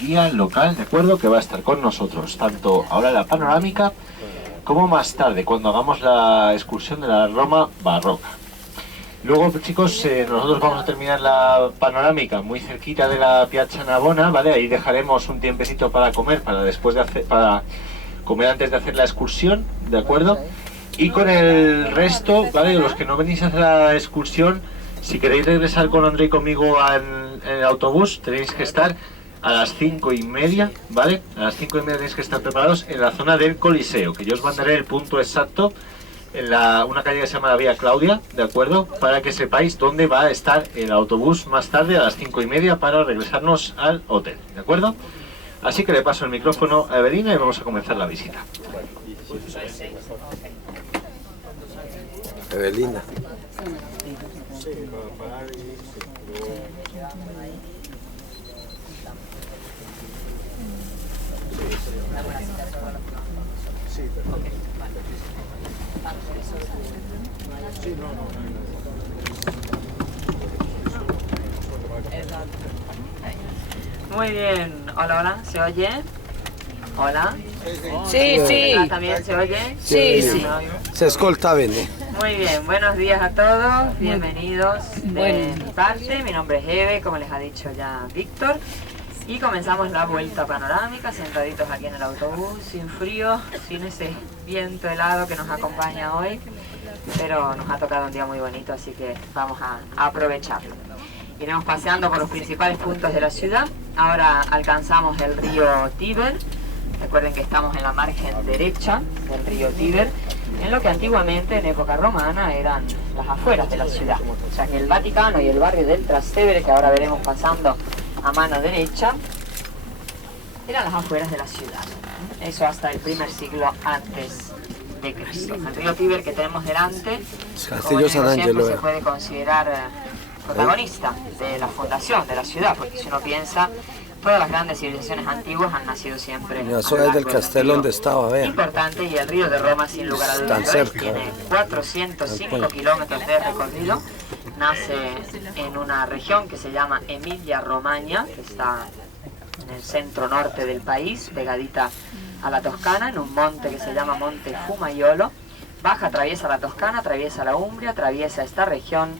guía local, ¿de acuerdo? Que va a estar con nosotros, tanto ahora en la panorámica, como más tarde, cuando hagamos la excursión de la Roma barroca. Luego, chicos, nosotros vamos a terminar la panorámica muy cerquita de la Piazza Navona, ¿vale? Ahí dejaremos un tiempecito para comer, para comer antes de hacer la excursión, ¿de acuerdo? Y con el resto, ¿vale? Los que no venís a hacer la excursión, si queréis regresar con André y conmigo en el autobús, tenéis que estar a las 5:30, ¿vale? A las 5:30 tenéis que estar preparados en la zona del Coliseo, que yo os mandaré el punto exacto en una calle que se llama la Vía Claudia, ¿de acuerdo? Para que sepáis dónde va a estar el autobús más tarde a las 5:30 para regresarnos al hotel, ¿de acuerdo? Así que le paso el micrófono a Evelina y vamos a comenzar la visita. Evelina. Muy bien, hola, hola, ¿se oye? Hola. Sí, sí. ¿También se oye? Sí, sí. Se ascolta bene. Muy bien, buenos días a todos, bienvenidos de mi parte. Mi nombre es Eve, como les ha dicho ya Víctor. Y comenzamos la vuelta panorámica, sentaditos aquí en el autobús, sin frío, sin ese viento helado que nos acompaña hoy. Pero nos ha tocado un día muy bonito, así que vamos a aprovecharlo. Iremos paseando por los principales puntos de la ciudad. Ahora alcanzamos el río Tíber. Recuerden que estamos en la margen derecha del río Tíber, en lo que antiguamente, en época romana, eran las afueras de la ciudad. O sea que el Vaticano y el barrio del Trastevere, que ahora veremos pasando a mano derecha, eran las afueras de la ciudad. Eso hasta el primer siglo antes de Cristo. El río Tíber que tenemos delante, como siempre se puede considerar protagonista de la fundación de la ciudad, porque si uno piensa, todas las grandes civilizaciones antiguas han nacido siempre la zona del castelo donde estaba, vea. Importante, y el río de Roma, sin lugar a dudas, tiene 405 kilómetros de recorrido. Nace en una región que se llama Emilia-Romagna, que está en el centro norte del país, pegadita a la Toscana, en un monte que se llama Monte Fumaiolo. Baja, atraviesa la Toscana, atraviesa la Umbria, atraviesa esta región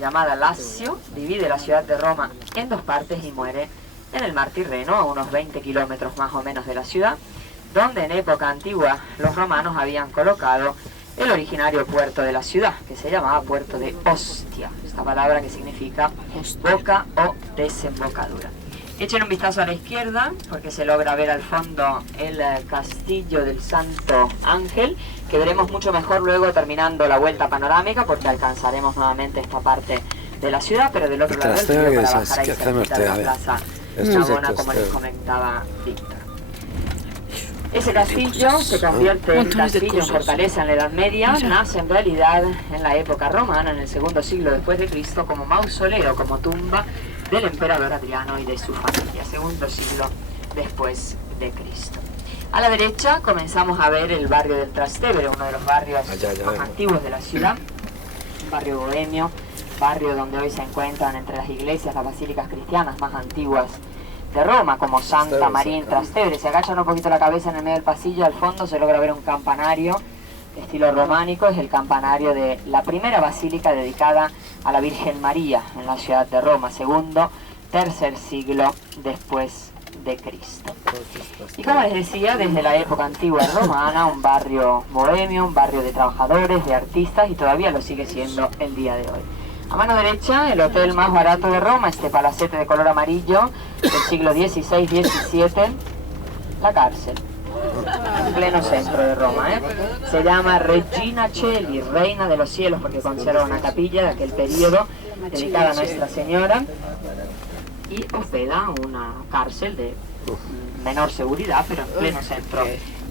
llamada Lazio, divide la ciudad de Roma en dos partes y muere en el mar Tirreno, a unos 20 kilómetros más o menos de la ciudad, donde en época antigua los romanos habían colocado el originario puerto de la ciudad, que se llamaba Puerto de Ostia, esta palabra que significa boca o desembocadura. Echen un vistazo a la izquierda, porque se logra ver al fondo el castillo del Santo Ángel, que veremos mucho mejor luego terminando la vuelta panorámica, porque alcanzaremos nuevamente esta parte de la ciudad, pero del otro lado del río, para bajar ahí cerquita de la plaza Navona, como les comentaba Víctor. Ese castillo se convierte en castillo en fortaleza en la Edad Media, nace en realidad en la época romana, en el segundo siglo después de Cristo, como mausoleo, como tumba del emperador Adriano y de su familia, segundo siglo después de Cristo. A la derecha comenzamos a ver el barrio del Trastevere, uno de los barrios más antiguos de la ciudad, un barrio bohemio, barrio donde hoy se encuentran entre las iglesias, las basílicas cristianas más antiguas de Roma, como Santa María in Trastevere. Se agachan un poquito la cabeza en el medio del pasillo, al fondo se logra ver un campanario de estilo románico. Es el campanario de la primera basílica dedicada a la Virgen María en la ciudad de Roma, segundo, tercer siglo después de Cristo. Y como les decía, desde la época antigua romana, un barrio bohemio, un barrio de trabajadores, de artistas, y todavía lo sigue siendo el día de hoy. A mano derecha, el hotel más barato de Roma, este palacete de color amarillo del siglo XVI-XVII, la cárcel, en pleno centro de Roma. Se llama Regina Coeli, Reina de los Cielos, porque conserva una capilla de aquel periodo dedicada a Nuestra Señora, y hospeda una cárcel de menor seguridad, pero en pleno centro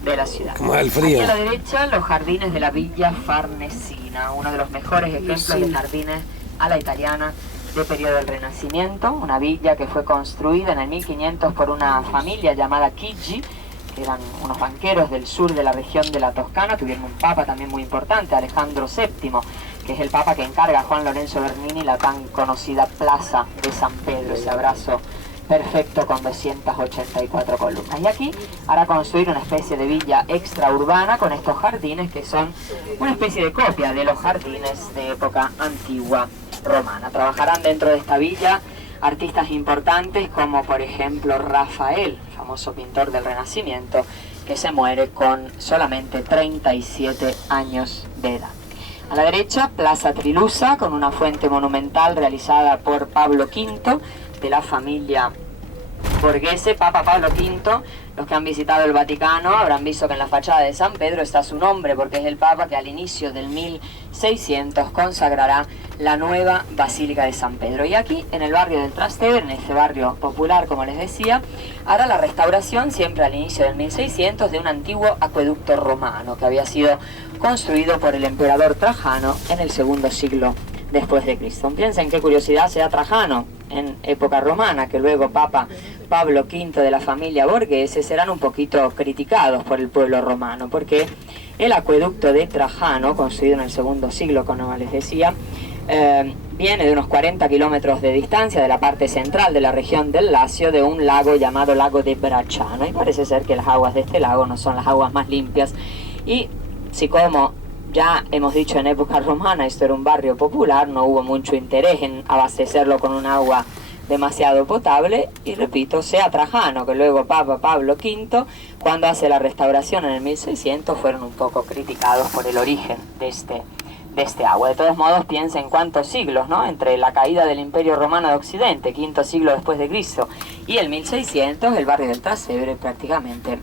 de la ciudad. Aquí a la derecha, los jardines de la Villa Farnesina, uno de los mejores ejemplos de jardines a la italiana de periodo del Renacimiento, una villa que fue construida en el 1500 por una familia llamada Chigi, que eran unos banqueros del sur de la región de la Toscana. Tuvieron un papa también muy importante, Alejandro VII, que es el papa que encarga a Juan Lorenzo Bernini la tan conocida Plaza de San Pedro, ese abrazo perfecto con 284 columnas. Y aquí hará construir una especie de villa extraurbana con estos jardines que son una especie de copia de los jardines de época antigua romana. Trabajarán dentro de esta villa artistas importantes como por ejemplo Rafael, famoso pintor del Renacimiento, que se muere con solamente 37 años de edad. A la derecha, Plaza Trilusa, con una fuente monumental realizada por Pablo V, de la familia Borghese, Papa Pablo V. Los que han visitado el Vaticano habrán visto que en la fachada de San Pedro está su nombre, porque es el Papa que al inicio del 1600 consagrará la nueva Basílica de San Pedro. Y aquí, en el barrio del Trastevere, en este barrio popular, como les decía, hará la restauración, siempre al inicio del 1600, de un antiguo acueducto romano que había sido construido por el emperador Trajano en el segundo siglo después de Cristo. Piensen qué curiosidad sea Trajano en época romana, que luego Papa Pablo V de la familia Borghese serán un poquito criticados por el pueblo romano, porque el acueducto de Trajano, construido en el segundo siglo, como les decía, viene de unos 40 kilómetros de distancia de la parte central de la región del Lacio, de un lago llamado lago de Bracciano, y parece ser que las aguas de este lago no son las aguas más limpias. Y si, como ya hemos dicho, en época romana esto era un barrio popular, no hubo mucho interés en abastecerlo con un agua demasiado potable, y repito, sea Trajano que luego Papa Pablo V, cuando hace la restauración en el 1600, fueron un poco criticados por el origen de este agua. De todos modos, piensen cuántos siglos, ¿no?, entre la caída del Imperio Romano de Occidente, quinto siglo después de Cristo, y el 1600, el barrio del Trastevere prácticamente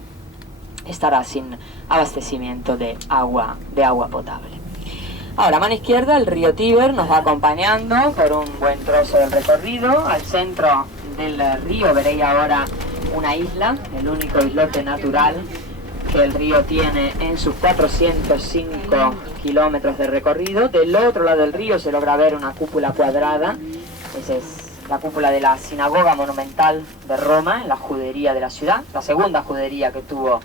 estará sin abastecimiento de agua potable. Ahora, a mano izquierda, el río Tíber nos va acompañando por un buen trozo del recorrido. Al centro del río veréis ahora una isla, el único islote natural que el río tiene en sus 405 kilómetros de recorrido. Del otro lado del río se logra ver una cúpula cuadrada. Esa es la cúpula de la sinagoga monumental de Roma, en la judería de la ciudad, la segunda judería que tuvo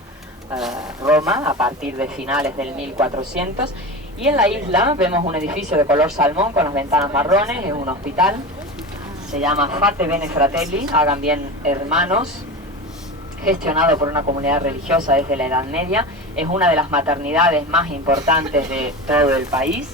Roma a partir de finales del 1400. Y en la isla vemos un edificio de color salmón con las ventanas marrones, es un hospital, se llama Fate Bene Fratelli, hagan bien hermanos, gestionado por una comunidad religiosa desde la Edad Media. Es una de las maternidades más importantes de todo el país.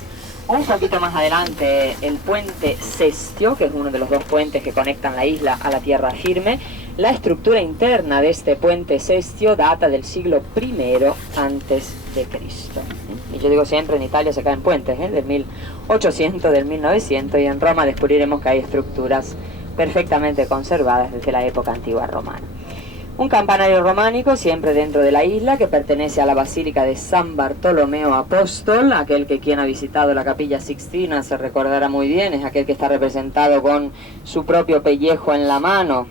Un poquito más adelante, el puente Sestio, que es uno de los dos puentes que conectan la isla a la tierra firme. La estructura interna de este puente Sestio data del siglo I antes de Cristo. Y yo digo siempre, en Italia se caen puentes, del 1800, del 1900, y en Roma descubriremos que hay estructuras perfectamente conservadas desde la época antigua romana. Un campanario románico siempre dentro de la isla, que pertenece a la Basílica de San Bartolomeo Apóstol. Aquel que quien ha visitado la Capilla Sixtina se recordará muy bien, es aquel que está representado con su propio pellejo en la mano,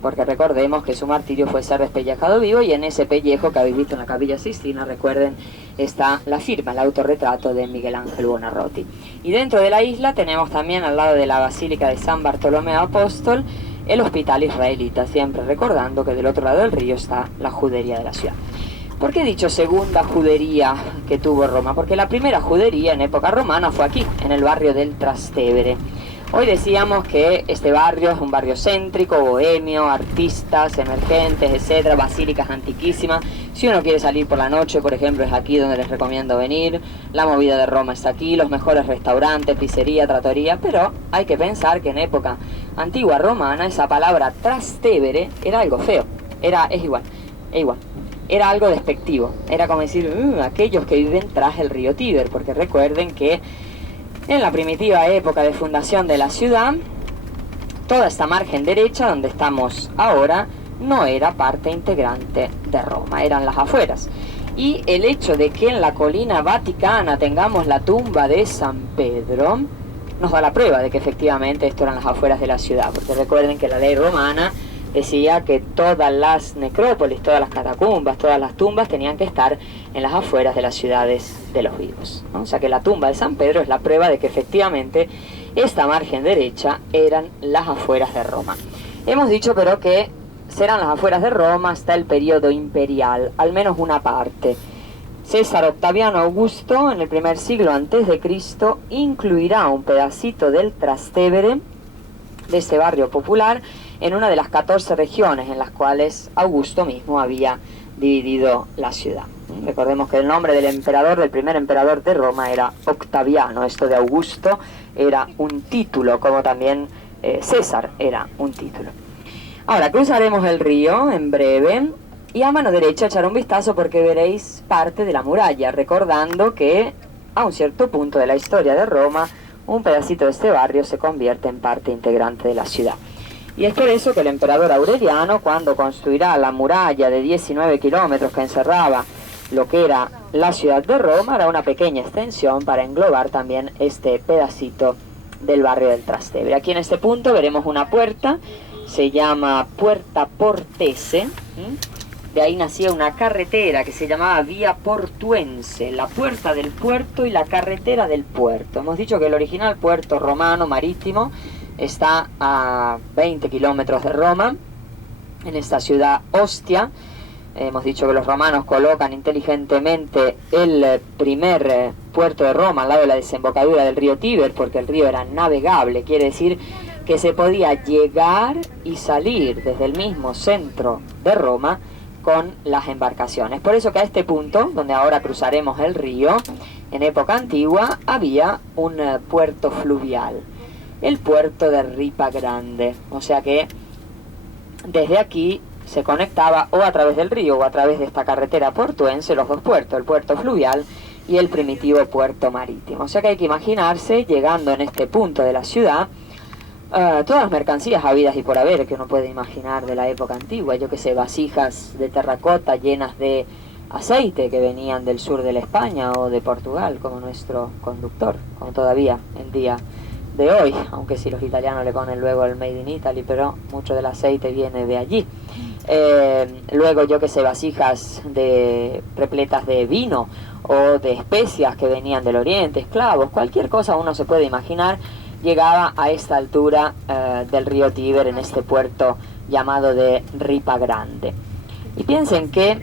porque recordemos que su martirio fue ser despellejado vivo, y en ese pellejo que habéis visto en la Capilla Sixtina, recuerden, está la firma, el autorretrato de Miguel Ángel Buonarroti. Y dentro de la isla tenemos también, al lado de la Basílica de San Bartolomeo Apóstol, el hospital israelita, siempre recordando que del otro lado del río está la judería de la ciudad. ¿Por qué he dicho segunda judería que tuvo Roma? Porque la primera judería en época romana fue aquí, en el barrio del Trastevere. Hoy decíamos que este barrio es un barrio céntrico, bohemio, artistas, emergentes, etcétera, basílicas antiquísimas. Si uno quiere salir por la noche, por ejemplo, es aquí donde les recomiendo venir. La movida de Roma está aquí, los mejores restaurantes, pizzería, trattoria, pero hay que pensar que en época antigua romana esa palabra Trastevere era algo feo, es igual, era algo despectivo, era como decir aquellos que viven tras el río Tíber, porque recuerden que en la primitiva época de fundación de la ciudad, toda esta margen derecha donde estamos ahora no era parte integrante de Roma, eran las afueras. Y el hecho de que en la colina vaticana tengamos la tumba de San Pedro nos da la prueba de que efectivamente esto eran las afueras de la ciudad, porque recuerden que la ley romana decía que todas las necrópolis, todas las catacumbas, todas las tumbas tenían que estar en las afueras de las ciudades de los vivos, ¿no? O sea que la tumba de San Pedro es la prueba de que efectivamente esta margen derecha eran las afueras de Roma. Hemos dicho pero que serán las afueras de Roma hasta el periodo imperial, al menos una parte. César Octaviano Augusto, en el primer siglo antes de Cristo, incluirá un pedacito del Trastevere, de este barrio popular, en una de las 14 regiones en las cuales Augusto mismo había dividido la ciudad. Recordemos que el nombre del emperador, del primer emperador de Roma, era Octaviano. Esto de Augusto era un título, como también César era un título. Ahora cruzaremos el río en breve y a mano derecha echar un vistazo porque veréis parte de la muralla, recordando que a un cierto punto de la historia de Roma, un pedacito de este barrio se convierte en parte integrante de la ciudad. Y es por eso que el emperador Aureliano, cuando construirá la muralla de 19 kilómetros que encerraba lo que era la ciudad de Roma, hará una pequeña extensión para englobar también este pedacito del barrio del Trastevere. Aquí en este punto veremos una puerta, se llama Puerta Portese. De ahí nacía una carretera que se llamaba Vía Portuense, la puerta del puerto y la carretera del puerto. Hemos dicho que el original puerto romano marítimo está a 20 kilómetros de Roma, en esta ciudad Ostia. Hemos dicho que los romanos colocan inteligentemente el primer puerto de Roma al lado de la desembocadura del río Tíber, porque el río era navegable, quiere decir que se podía llegar y salir desde el mismo centro de Roma con las embarcaciones. Por eso que a este punto, donde ahora cruzaremos el río, en época antigua había un puerto fluvial, el puerto de Ripa Grande. O sea que desde aquí se conectaba o a través del río o a través de esta carretera portuense los dos puertos, el puerto fluvial y el primitivo puerto marítimo. O sea que hay que imaginarse llegando en este punto de la ciudad todas las mercancías habidas y por haber que uno puede imaginar de la época antigua, yo que sé, vasijas de terracota llenas de aceite que venían del sur de la España o de Portugal, como nuestro conductor, como todavía el día de hoy, aunque si los italianos le ponen luego el Made in Italy, pero mucho del aceite viene de allí. Luego, yo que sé, vasijas repletas de vino o de especias que venían del oriente, esclavos, cualquier cosa uno se puede imaginar, llegaba a esta altura del río Tíber, en este puerto llamado de Ripa Grande. Y piensen que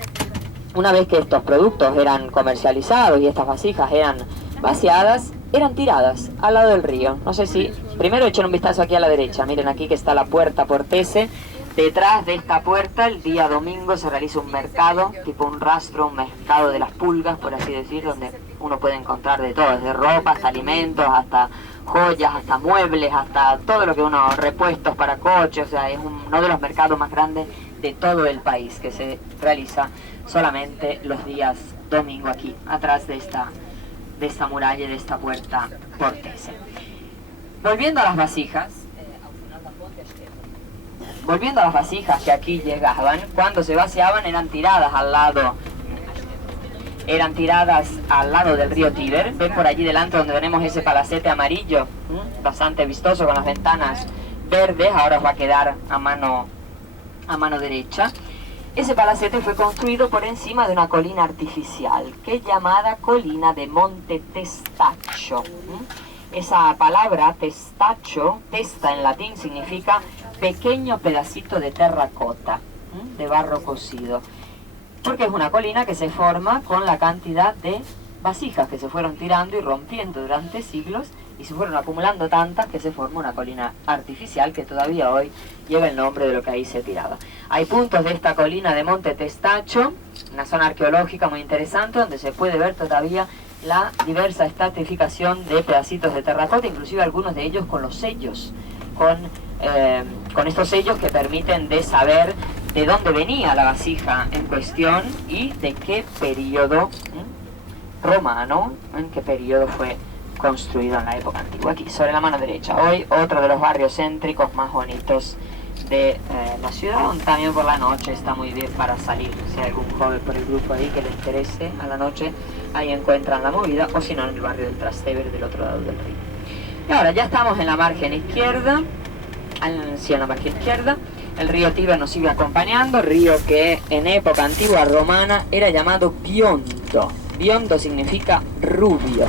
una vez que estos productos eran comercializados y estas vasijas eran vaciadas, eran tiradas al lado del río. No sé si... Primero echen un vistazo aquí a la derecha. Miren aquí que está la Puerta Portese. Detrás de esta puerta, el día domingo, se realiza un mercado, tipo un rastro, un mercado de las pulgas, por así decir, donde uno puede encontrar de todo, desde ropa hasta alimentos, hasta joyas, hasta muebles, hasta todo lo que uno, repuestos para coches. O sea, es uno de los mercados más grandes de todo el país, que se realiza solamente los días domingo aquí, atrás de esta muralla y de esta Puerta Portese. Volviendo a las vasijas que aquí llegaban, cuando se vaciaban eran tiradas al lado del río Tíber. Ven por allí delante donde tenemos ese palacete amarillo, bastante vistoso, con las ventanas verdes. Ahora os va a quedar a mano derecha. Ese palacete fue construido por encima de una colina artificial, que es llamada colina de Monte Testaccio. Esa palabra testaccio, testa en latín, significa pequeño pedacito de terracota, de barro cocido, porque es una colina que se forma con la cantidad de vasijas que se fueron tirando y rompiendo durante siglos, y se fueron acumulando tantas que se forma una colina artificial que todavía hoy lleva el nombre de lo que ahí se tiraba. Hay puntos de esta colina de Monte Testaccio, una zona arqueológica muy interesante, donde se puede ver todavía la diversa estratificación de pedacitos de terracota, inclusive algunos de ellos con los sellos, con estos sellos que permiten de saber de dónde venía la vasija en cuestión y de qué periodo romano, en qué periodo fue construido en la época antigua. Aquí sobre la mano derecha, hoy otro de los barrios céntricos más bonitos de la ciudad, donde también por la noche está muy bien para salir. Si hay algún joven por el grupo ahí que le interese, a la noche ahí encuentran la movida, o si no en el barrio del Trastevere, del otro lado del río. Y ahora ya estamos en la margen izquierda, el río Tíber nos sigue acompañando, río que en época antigua romana era llamado Biondo. Biondo significa rubio.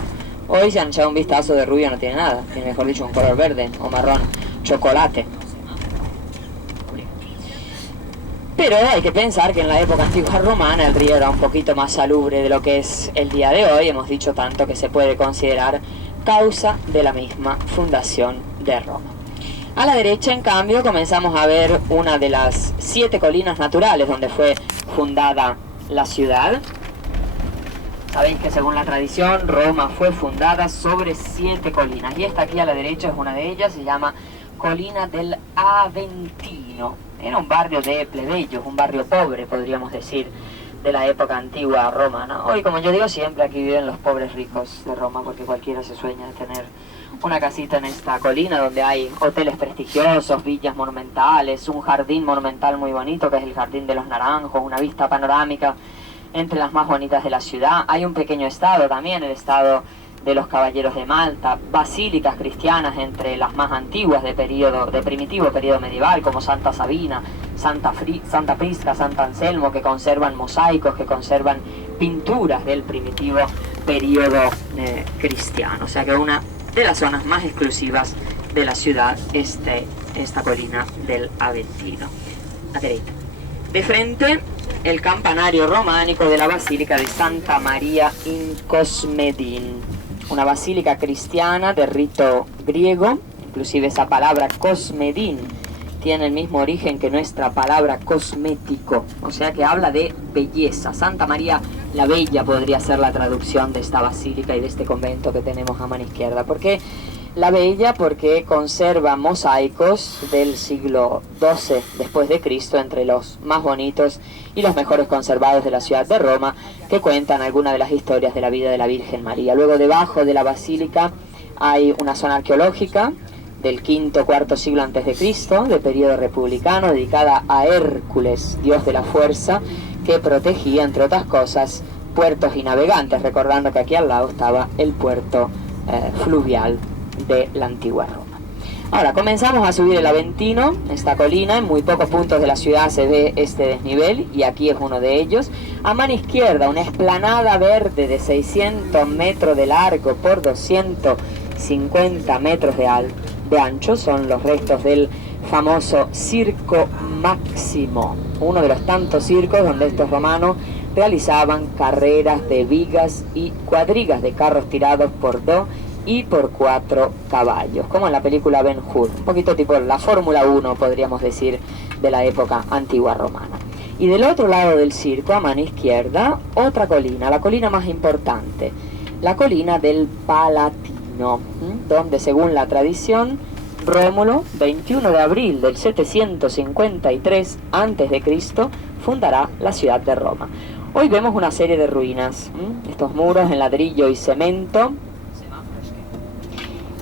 Hoy, si han echado un vistazo, de rubio no tiene nada, tiene, mejor dicho, un color verde o marrón chocolate. Pero hay que pensar que en la época antigua romana el río era un poquito más salubre de lo que es el día de hoy. Hemos dicho tanto que se puede considerar causa de la misma fundación de Roma. A la derecha, en cambio, comenzamos a ver una de las 7 colinas naturales donde fue fundada la ciudad. Sabéis que según la tradición, Roma fue fundada sobre 7 colinas. Y esta aquí a la derecha es una de ellas, se llama Colina del Aventino. Era un barrio de plebeyos, un barrio pobre, podríamos decir, de la época antigua romana. Hoy, como yo digo siempre, aquí viven los pobres ricos de Roma, porque cualquiera se sueña de tener una casita en esta colina donde hay hoteles prestigiosos, villas monumentales, un jardín monumental muy bonito que es el Jardín de los Naranjos, una vista panorámica entre las más bonitas de la ciudad. Hay un pequeño estado también, el estado de los Caballeros de Malta, basílicas cristianas entre las más antiguas de primitivo periodo medieval, como Santa Sabina, Santa Prisca, Santa Anselmo, que conservan mosaicos, que conservan pinturas del primitivo periodo cristiano. O sea que una de las zonas más exclusivas de la ciudad es esta colina del Aventino. A derecha. De frente, el campanario románico de la Basílica de Santa María in Cosmedin, una basílica cristiana de rito griego. Inclusive esa palabra cosmedin tiene el mismo origen que nuestra palabra cosmético, o sea que habla de belleza. Santa María la Bella podría ser la traducción de esta basílica y de este convento que tenemos a mano izquierda. ¿Por qué la Bella? Porque conserva mosaicos del siglo XII después de Cristo, entre los más bonitos y los mejores conservados de la ciudad de Roma, que cuentan algunas de las historias de la vida de la Virgen María. Luego, debajo de la basílica hay una zona arqueológica del V-IV siglo antes de Cristo, de periodo republicano, dedicada a Hércules, dios de la fuerza, que protegía, entre otras cosas, puertos y navegantes, recordando que aquí al lado estaba el puerto fluvial de la antigua Roma. Ahora comenzamos a subir el Aventino, esta colina. En muy pocos puntos de la ciudad se ve este desnivel y aquí es uno de ellos. A mano izquierda, una explanada verde de 600 metros de largo por 250 metros de ancho. Son los restos del famoso Circo Máximo, uno de los tantos circos donde estos romanos realizaban carreras de vigas y cuadrigas de carros tirados por 2 y por 4 caballos, como en la película Ben Hur, un poquito tipo la Fórmula 1, podríamos decir, de la época antigua romana. Y del otro lado del circo, a mano izquierda, otra colina, la colina más importante, la colina del Palatino, donde según la tradición, Rómulo, 21 de abril del 753 a.C., fundará la ciudad de Roma. Hoy vemos una serie de ruinas, estos muros en ladrillo y cemento.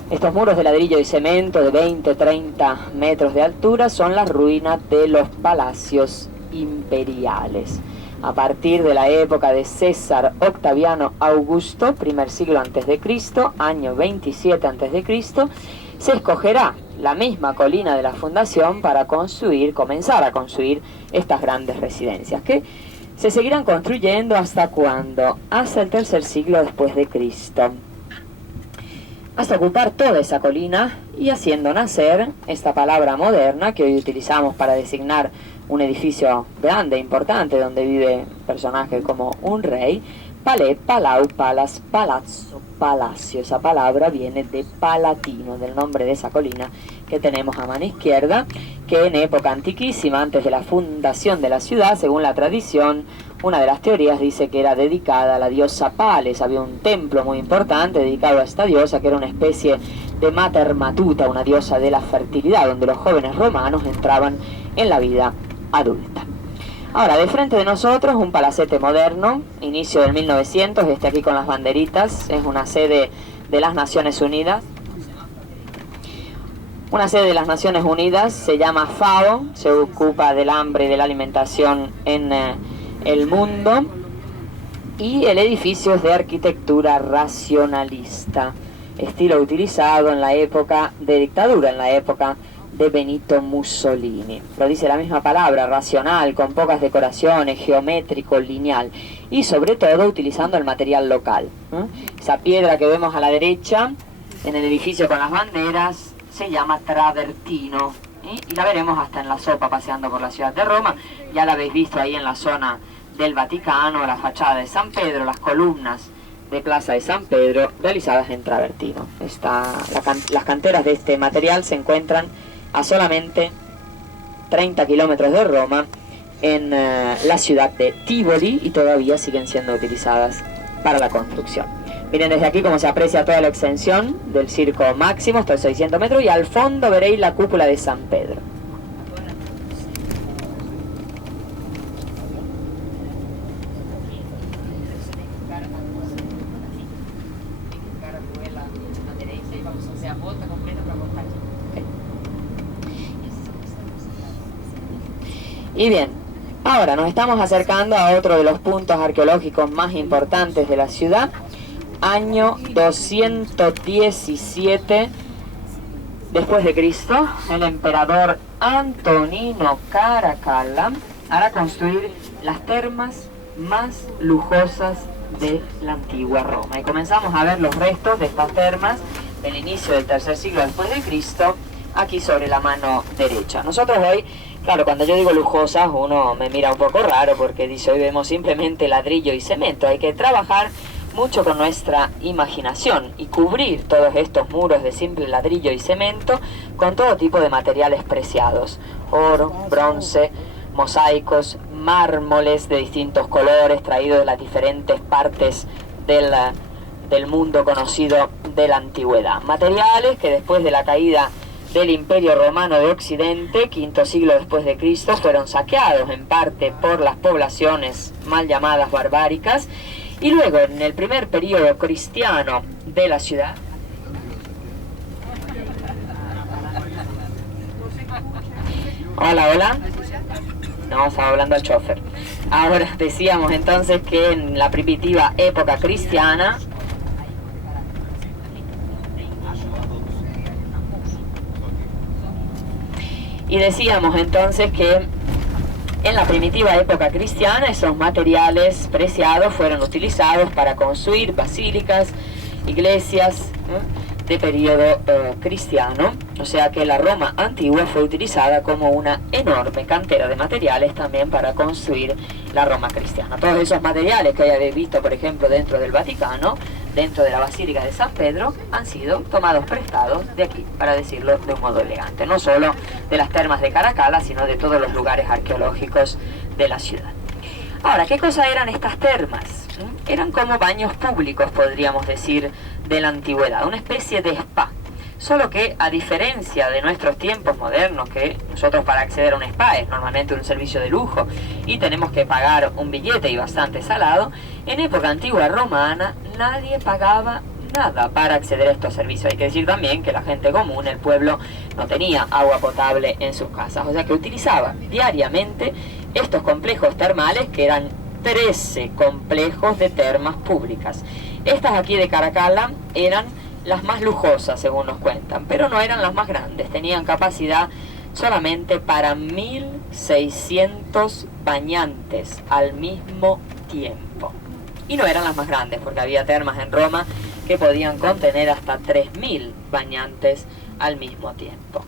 Estos muros de ladrillo y cemento de 20-30 metros de altura son las ruinas de los palacios imperiales. A partir de la época de César Octaviano Augusto, primer siglo antes de Cristo, año 27 antes de Cristo, se escogerá la misma colina de la fundación para comenzar a construir estas grandes residencias, que se seguirán construyendo ¿hasta cuándo? Hasta el tercer siglo después de Cristo. Hasta ocupar toda esa colina y haciendo nacer esta palabra moderna que hoy utilizamos para designar un edificio grande, importante, donde vive personajes como un rey. Palais, palau, palas, palazzo, palacio. Esa palabra viene de Palatino, del nombre de esa colina que tenemos a mano izquierda, que en época antiquísima, antes de la fundación de la ciudad, según la tradición, una de las teorías dice que era dedicada a la diosa Pales. Había un templo muy importante dedicado a esta diosa, que era una especie de Mater Matuta, una diosa de la fertilidad, donde los jóvenes romanos entraban en la vida adulta. Ahora, de frente de nosotros, un palacete moderno, inicio del 1900, aquí con las banderitas, es una sede de las Naciones Unidas. Una sede de las Naciones Unidas, se llama FAO, se ocupa del hambre y de la alimentación en el mundo, y el edificio es de arquitectura racionalista, estilo utilizado en la época de dictadura, en la época de Benito Mussolini. Lo dice la misma palabra, racional, con pocas decoraciones, geométrico, lineal, y sobre todo utilizando el material local. Esa piedra que vemos a la derecha, en el edificio con las banderas, se llama travertino, y la veremos hasta en la sopa paseando por la ciudad de Roma. Ya la habéis visto ahí en la zona del Vaticano, la fachada de San Pedro, las columnas de Plaza de San Pedro realizadas en travertino. Las canteras de este material se encuentran a solamente 30 kilómetros de Roma, en la ciudad de Tivoli, y todavía siguen siendo utilizadas para la construcción. Miren desde aquí cómo se aprecia toda la extensión del Circo Máximo, estos 600 metros, y al fondo veréis la cúpula de San Pedro. Y bien, ahora nos estamos acercando a otro de los puntos arqueológicos más importantes de la ciudad. Año 217 después de Cristo, el emperador Antonino Caracalla hará construir las termas más lujosas de la antigua Roma. Y comenzamos a ver los restos de estas termas del inicio del tercer siglo después de Cristo, aquí sobre la mano derecha. Nosotros hoy, claro, cuando yo digo lujosas, uno me mira un poco raro porque dice, hoy vemos simplemente ladrillo y cemento. Hay que trabajar mucho con nuestra imaginación y cubrir todos estos muros de simple ladrillo y cemento con todo tipo de materiales preciados: oro, bronce, mosaicos, mármoles de distintos colores traídos de las diferentes partes del mundo conocido de la antigüedad. Materiales que después de la caída del Imperio Romano de Occidente, quinto siglo después de Cristo, fueron saqueados en parte por las poblaciones mal llamadas barbáricas, y luego en el primer periodo cristiano de la ciudad, hola, no, estaba hablando al chofer. Ahora decíamos entonces que en la primitiva época cristiana, en la primitiva época cristiana esos materiales preciados fueron utilizados para construir basílicas, iglesias de periodo cristiano, o sea que la Roma antigua fue utilizada como una enorme cantera de materiales también para construir la Roma cristiana. Todos esos materiales que habéis visto, por ejemplo, dentro del Vaticano, dentro de la Basílica de San Pedro, han sido tomados prestados de aquí, para decirlo de un modo elegante, no solo de las termas de Caracalla, sino de todos los lugares arqueológicos de la ciudad. Ahora, ¿qué cosa eran estas termas? Eran como baños públicos, podríamos decir, de la antigüedad, una especie de spa. Solo que, a diferencia de nuestros tiempos modernos, que nosotros para acceder a un spa es normalmente un servicio de lujo y tenemos que pagar un billete y bastante salado, en época antigua romana nadie pagaba nada para acceder a estos servicios. Hay que decir también que la gente común, el pueblo, no tenía agua potable en sus casas, o sea que utilizaba diariamente estos complejos termales, que eran 13 complejos de termas públicas. Estas aquí de Caracalla eran las más lujosas, según nos cuentan, pero no eran las más grandes. Tenían capacidad solamente para 1.600 bañantes al mismo tiempo. Y no eran las más grandes, porque había termas en Roma que podían contener hasta 3.000 bañantes al mismo tiempo.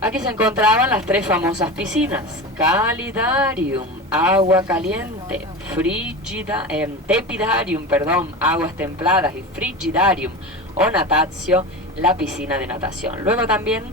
Aquí se encontraban las tres famosas piscinas: Calidarium, agua caliente, Tepidarium, aguas templadas, y Frigidarium o Natatio, la piscina de natación. Luego también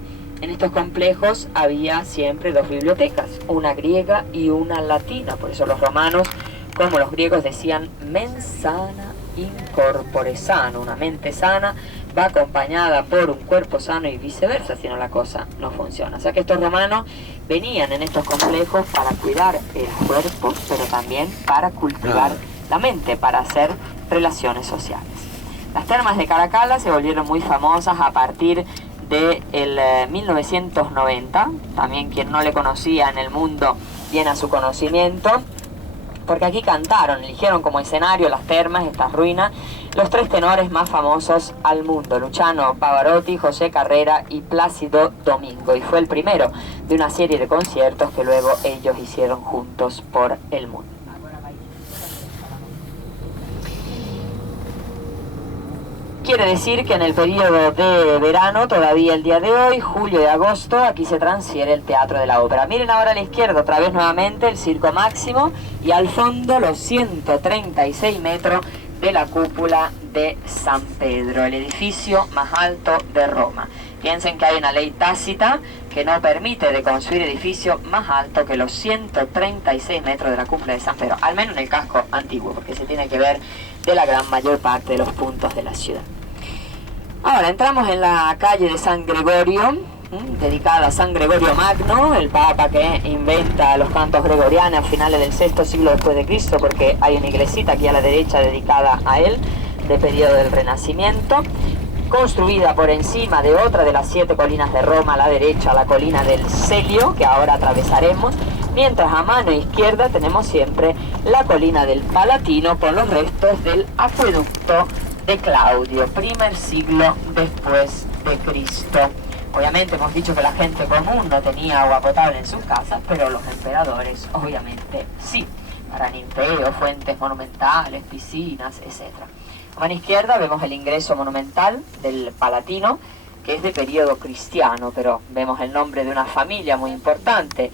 en estos complejos había siempre dos bibliotecas, una griega y una latina. Por eso los romanos, como los griegos, decían mens sana in corpore sano, una mente sana va acompañada por un cuerpo sano y viceversa, si no la cosa no funciona. O sea que estos romanos venían en estos complejos para cuidar el cuerpo, pero también para cultivar la mente, para hacer relaciones sociales. Las termas de Caracalla se volvieron muy famosas a partir del 1990. También quien no le conocía en el mundo viene a su conocimiento, porque aquí cantaron, eligieron como escenario las termas, estas ruinas, los tres tenores más famosos al mundo: Luciano Pavarotti, José Carrera y Plácido Domingo, y fue el primero de una serie de conciertos que luego ellos hicieron juntos por el mundo. Quiere decir que en el periodo de verano, todavía el día de hoy, julio y agosto, aquí se transfiere el Teatro de la Ópera. Miren ahora a la izquierda, otra vez nuevamente, el Circo Máximo, y al fondo los 136 metros de la cúpula de San Pedro, el edificio más alto de Roma. Piensen que hay una ley tácita que no permite de construir edificio más alto que los 136 metros de la cumbre de San Pedro, al menos en el casco antiguo, porque se tiene que ver de la gran mayor parte de los puntos de la ciudad. Ahora entramos en la calle de San Gregorio, dedicada a San Gregorio Magno, el papa que inventa los cantos gregorianos a finales del sexto siglo después de Cristo, porque hay una iglesita aquí a la derecha dedicada a él, de periodo del Renacimiento, construida por encima de otra de las 7 colinas de Roma, a la derecha, la colina del Celio, que ahora atravesaremos, mientras a mano izquierda tenemos siempre la colina del Palatino con los restos del acueducto de Claudio, primer siglo después de Cristo. Obviamente hemos dicho que la gente común no tenía agua potable en sus casas, pero los emperadores obviamente sí, para ninfeos, fuentes monumentales, piscinas, etc. A mano izquierda vemos el ingreso monumental del Palatino, que es de periodo cristiano, pero vemos el nombre de una familia muy importante.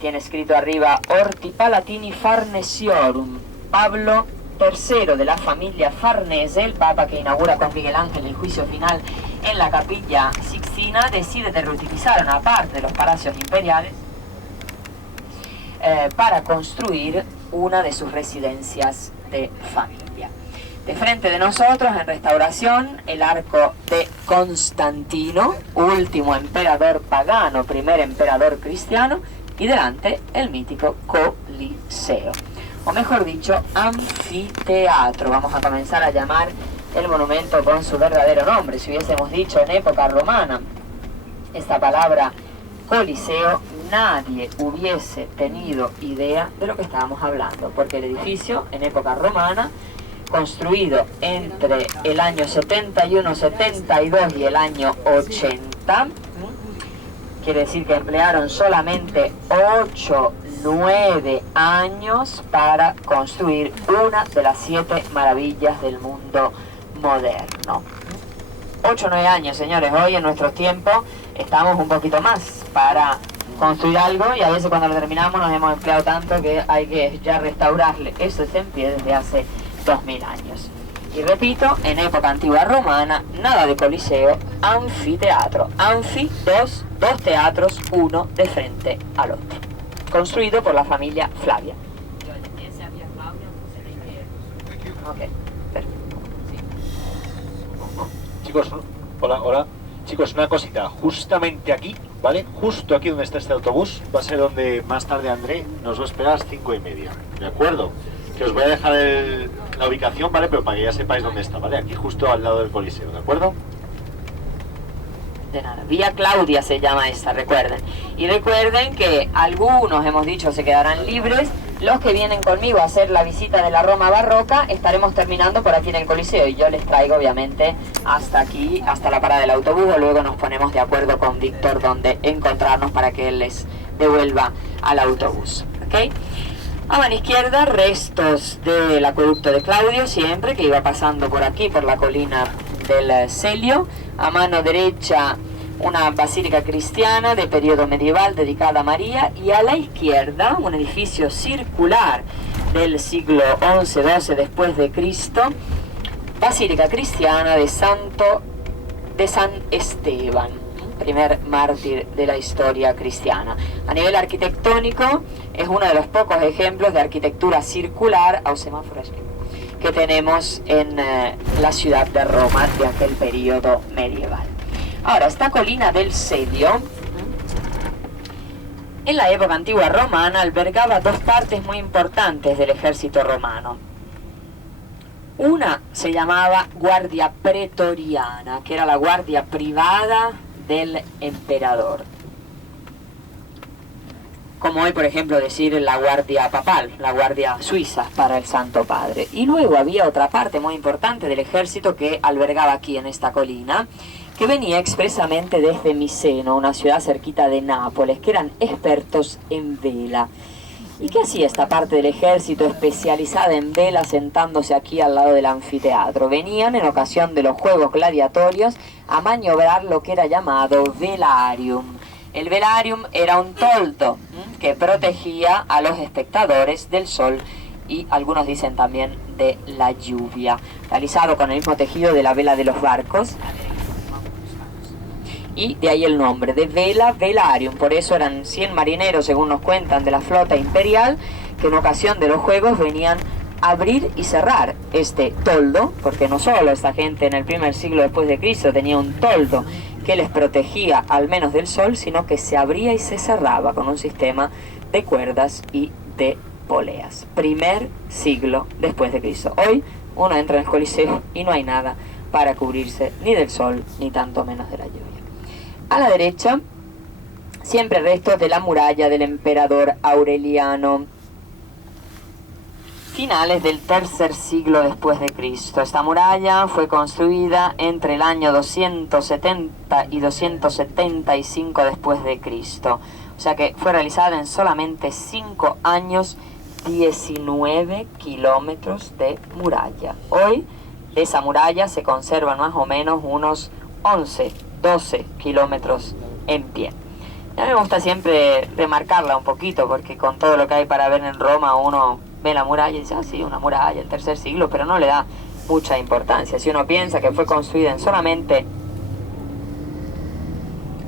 Tiene escrito arriba Orti Palatini Farnesiorum, Pablo III de la familia Farnese, el papa que inaugura con Miguel Ángel el juicio final en la capilla Sixtina, decide de reutilizar una parte de los palacios imperiales para construir una de sus residencias de familia. De frente de nosotros, en restauración, el arco de Constantino, último emperador pagano, primer emperador cristiano, y delante el mítico Coliseo, o mejor dicho, anfiteatro. Vamos a comenzar a llamar el monumento con su verdadero nombre. Si hubiésemos dicho en época romana esta palabra Coliseo, nadie hubiese tenido idea de lo que estábamos hablando, porque el edificio en época romana, construido entre el año 71-72 y el año 80, quiere decir que emplearon solamente 8-9 años para construir una de las 7 maravillas del mundo moderno. 8-9 años, señores. Hoy en nuestros tiempos estamos un poquito más para construir algo, y a veces cuando lo terminamos nos hemos empleado tanto que hay que ya restaurarle. Eso está en pie desde hace 2000 años. Y repito, en época antigua romana, nada de coliseo, anfiteatro. Anfi, dos teatros, uno de frente al otro. Construido por la familia Flavia. Ok, perfecto. Chicos, hola. Chicos, una cosita. Justamente aquí, ¿vale? Justo aquí donde está este autobús, va a ser donde más tarde André nos va a esperar a las 5:30. ¿De acuerdo? Que os voy a dejar la ubicación, ¿vale? Pero para que ya sepáis dónde está, ¿vale? Aquí justo al lado del Coliseo, ¿de acuerdo? De nada. Vía Claudia se llama esta, recuerden. Y recuerden que algunos, hemos dicho, se quedarán libres. Los que vienen conmigo a hacer la visita de la Roma barroca, estaremos terminando por aquí en el Coliseo. Y yo les traigo, obviamente, hasta aquí, hasta la parada del autobús. O luego nos ponemos de acuerdo con Víctor dónde encontrarnos para que él les devuelva al autobús. ¿Ok? A mano izquierda, restos del acueducto de Claudio, siempre, que iba pasando por aquí, por la colina del Celio. A mano derecha, una basílica cristiana de periodo medieval dedicada a María. Y a la izquierda, un edificio circular del siglo XI-XII después de Cristo, basílica cristiana de San Esteban, primer mártir de la historia cristiana. A nivel arquitectónico, es uno de los pocos ejemplos de arquitectura circular que tenemos en la ciudad de Roma de aquel periodo medieval. Ahora, esta colina del Celio, en la época antigua romana, albergaba dos partes muy importantes del ejército romano. Una se llamaba guardia pretoriana, que era la guardia privada del emperador. Como hoy, por ejemplo, decir la guardia papal, la guardia suiza para el Santo Padre. Y luego había otra parte muy importante del ejército que albergaba aquí en esta colina, que venía expresamente desde Miseno, una ciudad cerquita de Nápoles, que eran expertos en vela. ¿Y qué hacía esta parte del ejército especializada en vela sentándose aquí al lado del anfiteatro? Venían en ocasión de los juegos gladiatorios a maniobrar lo que era llamado velarium. El velarium era un toldo que protegía a los espectadores del sol y algunos dicen también de la lluvia, realizado con el mismo tejido de la vela de los barcos. y de ahí el nombre de vela velarium. Por eso eran 100 marineros, según nos cuentan, de la flota imperial, que en ocasión de los juegos venían a abrir y cerrar este toldo, porque no solo esta gente en el primer siglo después de Cristo tenía un toldo que les protegía al menos del sol, sino que se abría y se cerraba con un sistema de cuerdas y de poleas. Primer siglo después de Cristo. Hoy uno entra en el Coliseo y no hay nada para cubrirse ni del sol ni tanto menos de la lluvia. A la derecha, siempre restos de la muralla del emperador Aureliano, finales del tercer siglo después de Cristo. Esta muralla fue construida entre el año 270 y 275 después de Cristo. O sea que fue realizada en solamente 5 años, 19 kilómetros de muralla. Hoy de esa muralla se conservan más o menos unos 11, 12 kilómetros en pie. A mí me gusta siempre remarcarla un poquito, porque con todo lo que hay para ver en Roma uno ve la muralla y dice, ah, sí, una muralla del tercer siglo, pero no le da mucha importancia. Si uno piensa que fue construida en solamente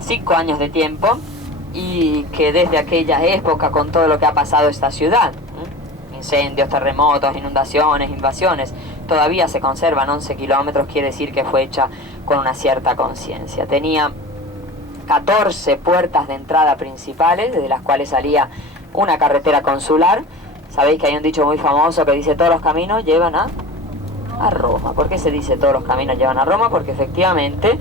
5 años de tiempo, y que desde aquella época, con todo lo que ha pasado esta ciudad, incendios, terremotos, inundaciones, invasiones, todavía se conservan 11 kilómetros, quiere decir que fue hecha con una cierta conciencia. Tenía 14 puertas de entrada principales, desde las cuales salía una carretera consular. Sabéis que hay un dicho muy famoso que dice todos los caminos llevan a Roma. ¿Por qué se dice todos los caminos llevan a Roma? Porque efectivamente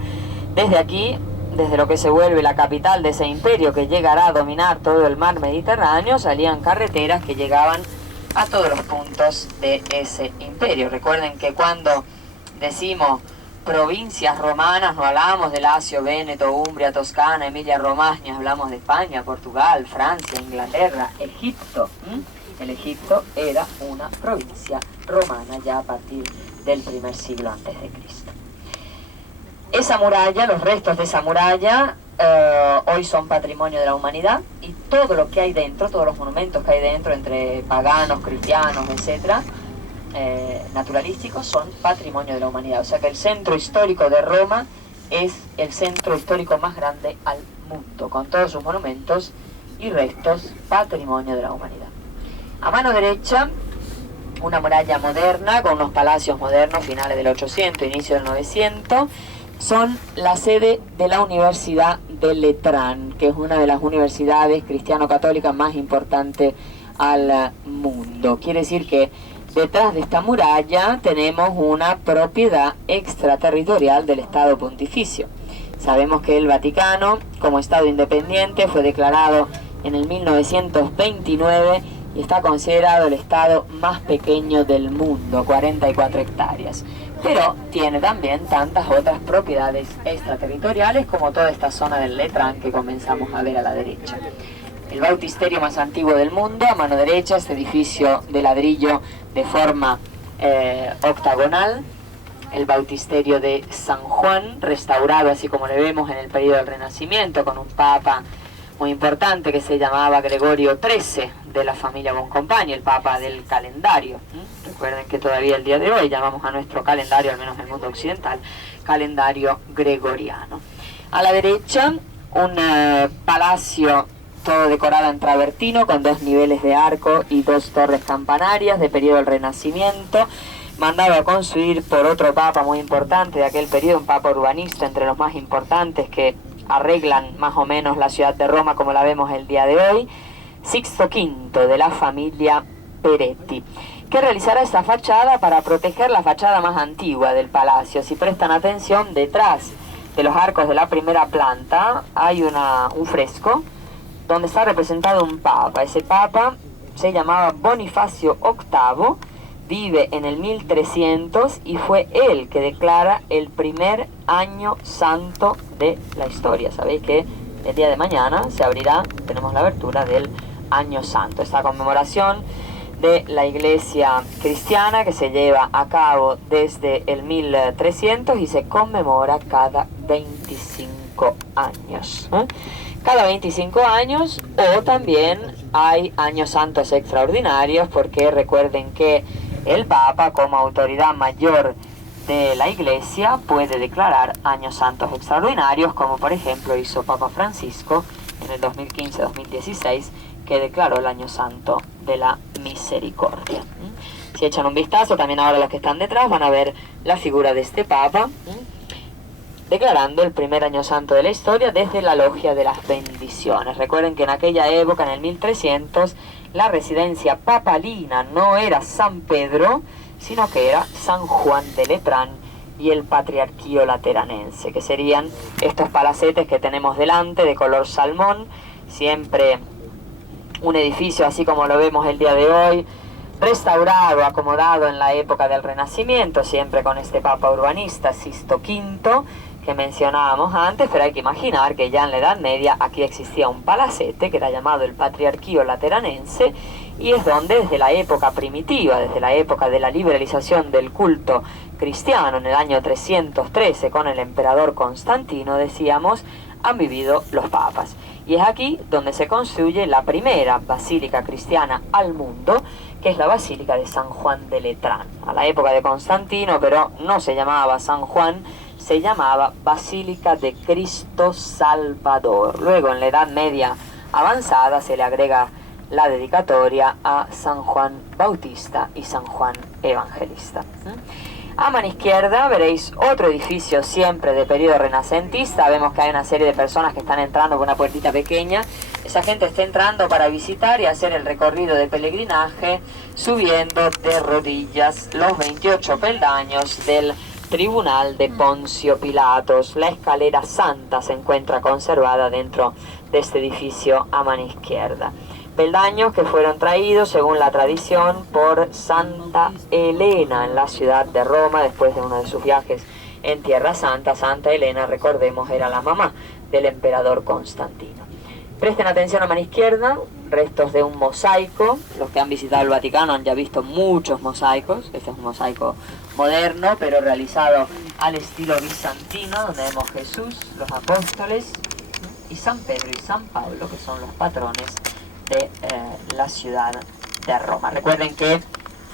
desde aquí, desde lo que se vuelve la capital de ese imperio que llegará a dominar todo el mar Mediterráneo, salían carreteras que llegaban a todos los puntos de ese imperio. Recuerden que cuando decimos provincias romanas no hablamos de Lacio, Véneto, Umbria, Toscana, Emilia Romagna, hablamos de España, Portugal, Francia, Inglaterra, Egipto. El Egipto era una provincia romana ya a partir del primer siglo antes de Cristo. Esa muralla, los restos de esa muralla, hoy son patrimonio de la humanidad, y todo lo que hay dentro, todos los monumentos que hay dentro, entre paganos, cristianos, etcétera, naturalísticos, son patrimonio de la humanidad. O sea que el centro histórico de Roma es el centro histórico más grande al mundo, con todos sus monumentos y restos, patrimonio de la humanidad. A mano derecha, una muralla moderna con unos palacios modernos, finales del 800, inicio del 900, son la sede de la Universidad de Letrán, que es una de las universidades cristiano-católicas más importantes al mundo. Quiere decir que detrás de esta muralla tenemos una propiedad extraterritorial del Estado Pontificio. Sabemos que el Vaticano, como Estado independiente, fue declarado en el 1929 y está considerado el estado más pequeño del mundo, 44 hectáreas. Pero tiene también tantas otras propiedades extraterritoriales como toda esta zona del Letrán que comenzamos a ver a la derecha. El bautisterio más antiguo del mundo, a mano derecha, este edificio de ladrillo de forma octagonal. El bautisterio de San Juan, restaurado así como le vemos en el periodo del Renacimiento, con un papa muy importante que se llamaba Gregorio XIII, de la familia Boncompagni, el papa del calendario. Recuerden que todavía el día de hoy llamamos a nuestro calendario, al menos en el mundo occidental, calendario gregoriano. A la derecha, un palacio todo decorado en travertino, con 2 niveles de arco y 2 torres campanarias de periodo del Renacimiento, mandado a construir por otro papa muy importante de aquel periodo, un papa urbanista, entre los más importantes que arreglan más o menos la ciudad de Roma como la vemos el día de hoy, Sixto V, de la familia Peretti, que realizará esta fachada para proteger la fachada más antigua del palacio. Si prestan atención, detrás de los arcos de la primera planta hay un fresco donde está representado un papa. Ese papa se llamaba Bonifacio VIII, vive en el 1300 y fue él que declara el primer año santo de la historia. Sabéis que el día de mañana se abrirá, tenemos la abertura del año santo, esta conmemoración de la iglesia cristiana que se lleva a cabo desde el 1300 y se conmemora cada 25 años. Cada 25 años, o también hay años santos extraordinarios, porque recuerden que el Papa, como autoridad mayor de la Iglesia puede declarar años santos extraordinarios, como por ejemplo hizo Papa Francisco en el 2015-2016, que declaró el año santo de la misericordia. Si echan un vistazo, también ahora los que están detrás van a ver la figura de este Papa, declarando el primer año santo de la historia desde la logia de las bendiciones. Recuerden que en aquella época, en el 1300, la residencia papalina no era San Pedro, sino que era San Juan de Letrán y el Patriarquío Lateranense, que serían estos palacetes que tenemos delante de color salmón, siempre un edificio así como lo vemos el día de hoy, restaurado, acomodado en la época del Renacimiento, siempre con este papa urbanista, Sisto V, que mencionábamos antes, pero hay que imaginar que ya en la Edad Media aquí existía un palacete que era llamado el Patriarquío Lateranense, y es donde desde la época primitiva, desde la época de la liberalización del culto cristiano en el año 313 con el emperador Constantino, decíamos, han vivido los papas. Y es aquí donde se construye la primera basílica cristiana al mundo, que es la Basílica de San Juan de Letrán. A la época de Constantino, pero no se llamaba San Juan, se llamaba Basílica de Cristo Salvador. Luego, en la Edad Media avanzada, se le agrega la dedicatoria a San Juan Bautista y San Juan Evangelista. A mano izquierda veréis otro edificio siempre de periodo renacentista. Vemos que hay una serie de personas que están entrando por una puertita pequeña. Esa gente está entrando para visitar y hacer el recorrido de peregrinaje, subiendo de rodillas los 28 peldaños del Tribunal de Poncio Pilatos. La escalera santa se encuentra conservada dentro de este edificio a mano izquierda. Peldaños que fueron traídos, según la tradición, por Santa Elena en la ciudad de Roma, después de uno de sus viajes en Tierra Santa. Santa Elena, recordemos, era la mamá del emperador Constantino. Presten atención a mano izquierda, restos de un mosaico. Los que han visitado el Vaticano han ya visto muchos mosaicos. Este es un mosaico moderno, pero realizado al estilo bizantino, donde vemos Jesús, los apóstoles y San Pedro y San Pablo, que son los patrones de la ciudad de Roma. Recuerden que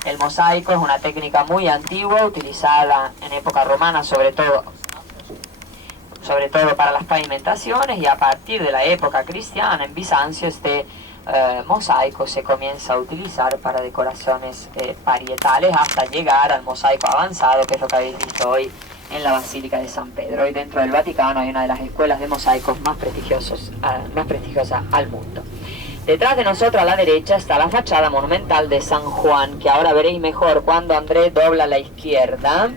el mosaico es una técnica muy antigua, utilizada en época romana sobre todo para las pavimentaciones, y a partir de la época cristiana en Bizancio este mosaico se comienza a utilizar para decoraciones parietales, hasta llegar al mosaico avanzado, que es lo que habéis visto hoy en la Basílica de San Pedro. Hoy dentro del Vaticano hay una de las escuelas de mosaicos más prestigiosas al mundo. Detrás de nosotros a la derecha está la fachada monumental de San Juan, que ahora veréis mejor cuando André dobla a la izquierda.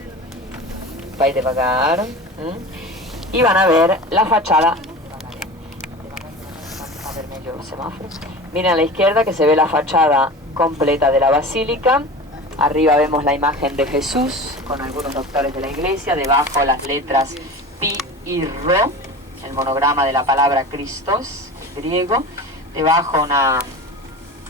Vais de pagar. Y van a ver la fachada. Miren a la izquierda que se ve la fachada completa de la basílica. Arriba vemos la imagen de Jesús con algunos doctores de la iglesia. Debajo las letras Pi y Rho, el monograma de la palabra Christos, el griego. Debajo una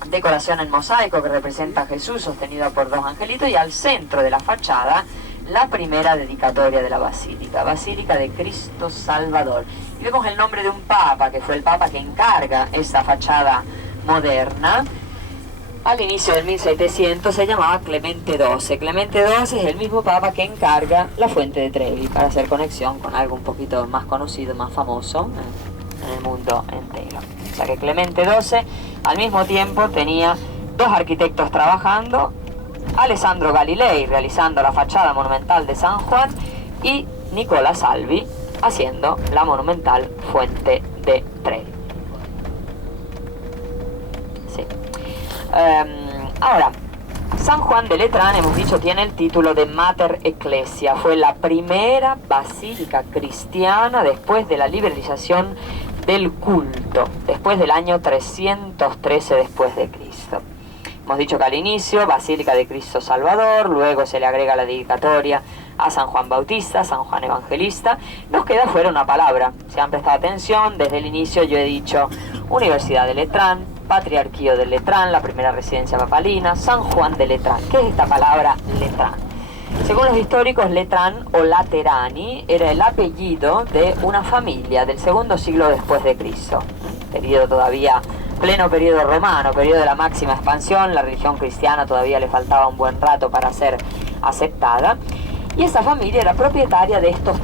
decoración en mosaico que representa a Jesús sostenido por dos angelitos, y al centro de la fachada la primera dedicatoria de la basílica, Basílica de Cristo Salvador. Y vemos el nombre de un papa, que fue el papa que encarga esta fachada moderna. Al inicio del 1700 se llamaba Clemente XII. Clemente XII es el mismo papa que encarga la Fuente de Trevi, para hacer conexión con algo un poquito más conocido, más famoso en el mundo entero. O sea que Clemente XII al mismo tiempo tenía dos arquitectos trabajando: Alessandro Galilei realizando la fachada monumental de San Juan y Nicola Salvi haciendo la monumental Fuente de Trevi. Sí. Ahora, San Juan de Letrán, hemos dicho, tiene el título de Mater Ecclesia. Fue la primera basílica cristiana después de la liberalización del culto, después del año 313 después de Cristo. Hemos dicho que al inicio, Basílica de Cristo Salvador, luego se le agrega la dedicatoria a San Juan Bautista, San Juan Evangelista. Nos queda fuera una palabra. Si han prestado atención, desde el inicio yo he dicho Universidad de Letrán, Patriarquío de Letrán, la primera residencia papalina, San Juan de Letrán. ¿Qué es esta palabra Letrán? Según los históricos, Letrán o Laterani era el apellido de una familia del segundo siglo después de Cristo. Periodo todavía, pleno periodo romano, periodo de la máxima expansión. La religión cristiana todavía le faltaba un buen rato para ser aceptada. y esa familia era propietaria de estos